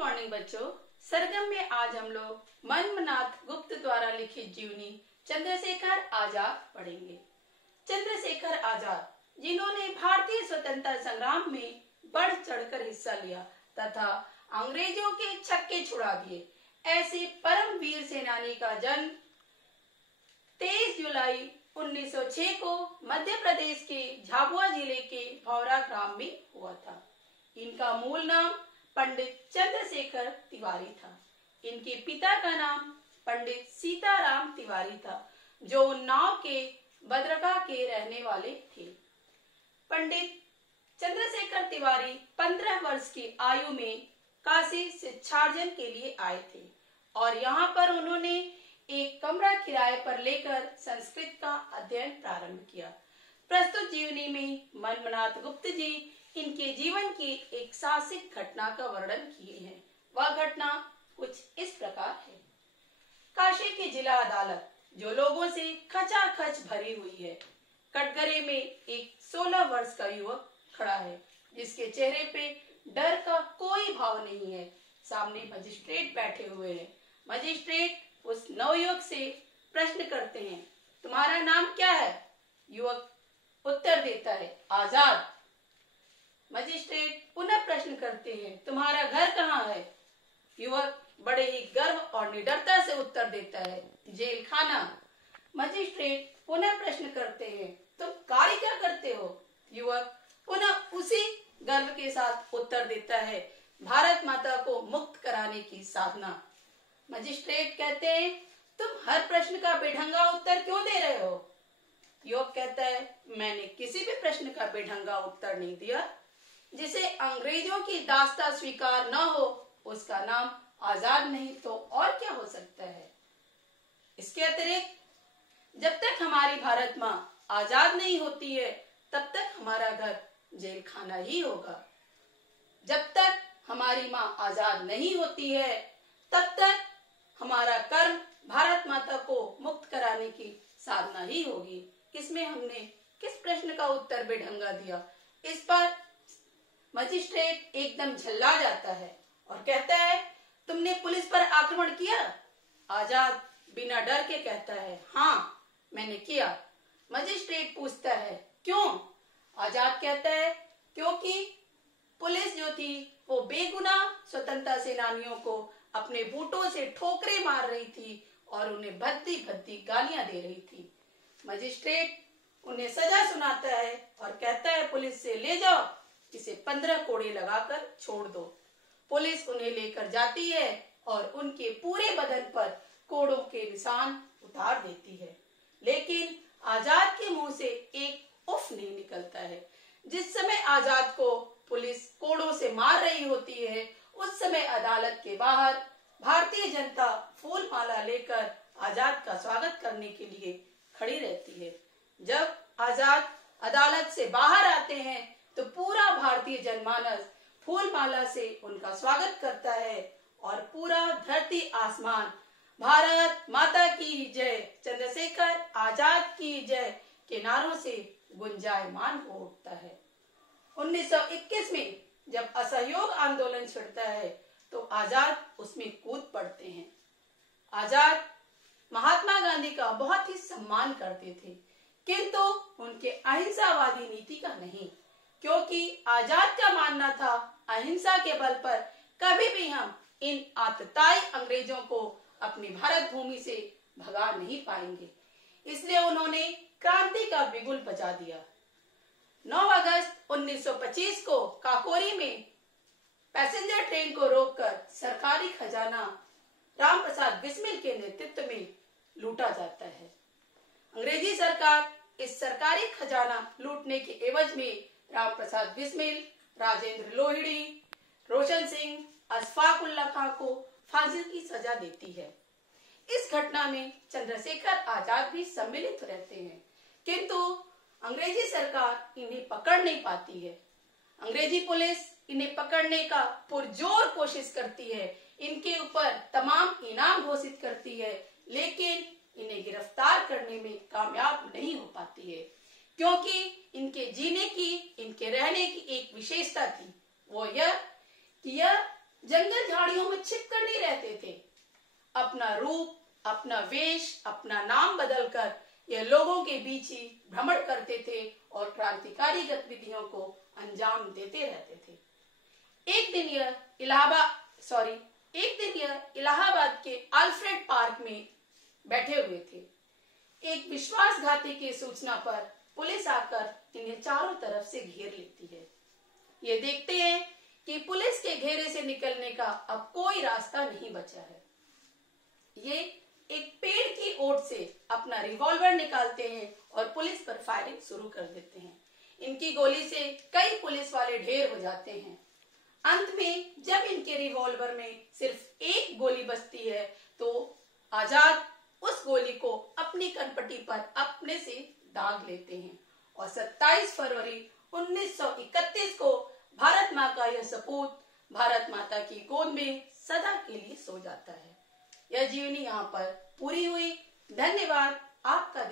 Morning बच्चों। सरगम में आज हम लोग मनमनाथ गुप्त द्वारा लिखित जीवनी चंद्रशेखर आजाद पढ़ेंगे। चंद्रशेखर आजाद जिन्होंने भारतीय स्वतंत्रता संग्राम में बढ़ चढ़कर हिस्सा लिया तथा अंग्रेजों के छक्के छुड़ा दिए, ऐसे परम वीर सेनानी का जन्म 23 जुलाई 1906 को मध्य प्रदेश के झाबुआ जिले के भौरा ग्राम में हुआ था। इनका मूल नाम पंडित चंद्रशेखर तिवारी था। इनके पिता का नाम पंडित सीताराम तिवारी था, जो उन्नाव के बद्रका के रहने वाले थे। पंडित चंद्रशेखर तिवारी 15 वर्ष की आयु में काशी शिक्षार्जन के लिए आए थे और यहाँ पर उन्होंने एक कमरा किराए पर लेकर संस्कृत का अध्ययन प्रारंभ किया। प्रस्तुत जीवनी में मनमनाथ गुप्त जी इनके जीवन की एक साहसिक घटना का वर्णन किए हैं। वह घटना कुछ इस प्रकार है। काशी की जिला अदालत जो लोगों से खचाखच भरी हुई है। कटघरे में एक 16 वर्ष का युवक खड़ा है, जिसके चेहरे पे डर का कोई भाव नहीं है। सामने मजिस्ट्रेट बैठे हुए हैं। मजिस्ट्रेट उस नवयुवक से प्रश्न करते हैं, तुम्हारा नाम क्या है? युवक उत्तर देता है, आजाद। मजिस्ट्रेट पुनः प्रश्न करते हैं, तुम्हारा घर कहाँ है? युवक बड़े ही गर्व और निडरता से उत्तर देता है, जेल खाना। मजिस्ट्रेट पुनः प्रश्न करते हैं, तुम कार्य क्या करते हो? युवक पुनः उसी गर्व के साथ उत्तर देता है, भारत माता को मुक्त कराने की साधना। मजिस्ट्रेट कहते हैं, तुम हर प्रश्न का बेढंगा उत्तर क्यों दे रहे हो? युवक कहता है, मैंने किसी भी प्रश्न का बेढंगा उत्तर नहीं दिया। जिसे अंग्रेजों की दास्ता स्वीकार न हो, उसका नाम आजाद नहीं तो और क्या हो सकता है। इसके अतिरिक्त जब तक हमारी भारत माँ आजाद नहीं होती है, तब तक हमारा घर जेल खाना ही होगा। जब तक हमारी माँ आजाद नहीं होती है, तब तक हमारा कर्म भारत माता को मुक्त कराने की साधना ही होगी। इसमें हमने किस प्रश्न का उत्तर बेढंगा दिया? इस पर मजिस्ट्रेट एकदम झल्ला जाता है और कहता है, तुमने पुलिस पर आक्रमण किया? आजाद बिना डर के कहता है, हाँ मैंने किया। मजिस्ट्रेट पूछता है, क्यों? आजाद कहता है, क्योंकि पुलिस जो थी वो बेगुनाह स्वतंत्रता सेनानियों को अपने बूटों से ठोकरें मार रही थी और उन्हें भद्दी भद्दी गालियां दे रही थी। मजिस्ट्रेट उन्हें सजा सुनाता है और कहता है, पुलिस से ले जाओ, इसे 15 कोड़े लगाकर छोड़ दो। पुलिस उन्हें लेकर जाती है और उनके पूरे बदन पर कोड़ों के निशान उतार देती है, लेकिन आजाद के मुंह से एक उफ नहीं निकलता है। जिस समय आजाद को पुलिस कोड़ों से मार रही होती है, उस समय अदालत के बाहर भारतीय जनता फूल माला लेकर आजाद का स्वागत करने के लिए खड़ी रहती है। जब आजाद अदालत से बाहर आते हैं तो पूरा भारतीय जनमानस फूल माला से उनका स्वागत करता है और पूरा धरती आसमान भारत माता की जय, चंद्रशेखर आजाद की जय के नारों से गुंजायमान हो उठता है। 1921 में जब असहयोग आंदोलन छिड़ता है तो आजाद उसमें कूद पड़ते हैं। आजाद महात्मा गांधी का बहुत ही सम्मान करते थे, किंतु उनके अहिंसावादी नीति का नहीं, क्योंकि आजाद का मानना था अहिंसा के बल पर कभी भी हम इन आतताई अंग्रेजों को अपनी भारत भूमि से भगा नहीं पाएंगे। इसलिए उन्होंने क्रांति का बिगुल बजा दिया। 9 अगस्त 1925 को काकोरी में पैसेंजर ट्रेन को रोककर सरकारी खजाना राम प्रसाद बिस्मिल के नेतृत्व में लूटा जाता है। अंग्रेजी सरकार इस सरकारी खजाना लूटने के एवज में राम प्रसाद बिस्मिल, राजेंद्र लोहिड़ी, रोशन सिंह, अशफाक उल्लाह खां को फांसी की सजा देती है। इस घटना में चंद्रशेखर आजाद भी सम्मिलित रहते हैं, किंतु अंग्रेजी सरकार इन्हें पकड़ नहीं पाती है। अंग्रेजी पुलिस इन्हें पकड़ने का पुरजोर कोशिश करती है, इनके ऊपर तमाम इनाम घोषित करती है, लेकिन इन्हें गिरफ्तार करने में कामयाब नहीं हो पाती है, क्योंकि इनके जीने की, इनके रहने की एक विशेषता थी। वो यह कि यह जंगल झाड़ियों में छिपकर नहीं रहते थे। अपना रूप, अपना वेश, अपना नाम बदलकर यह लोगों के बीच ही भ्रमण करते थे और क्रांतिकारी गतिविधियों को अंजाम देते रहते थे। एक दिन यह इलाहाबाद के अल्फ्रेड पार्क में बैठे हुए थे। एक विश्वासघाती की सूचना पर पुलिस आकर इन्हें चारों तरफ से घेर लेती है। ये देखते हैं कि पुलिस के घेरे से निकलने का अब कोई रास्ता नहीं बचा है। ये एक पेड़ की ओट से अपना रिवॉल्वर निकालते हैं और पुलिस पर फायरिंग शुरू कर देते हैं। इनकी गोली से कई पुलिस वाले ढेर हो जाते हैं। अंत में जब इनके रिवॉल्वर में सिर्फ एक गोली बचती है तो आजाद उस गोली को अपनी कनपटी पर अपने से दाग लेते हैं और 27 फरवरी 1931 को भारत माँ का यह सपूत भारत माता की गोद में सदा के लिए सो जाता है। यह जीवनी यहाँ पर पूरी हुई। धन्यवाद आपका।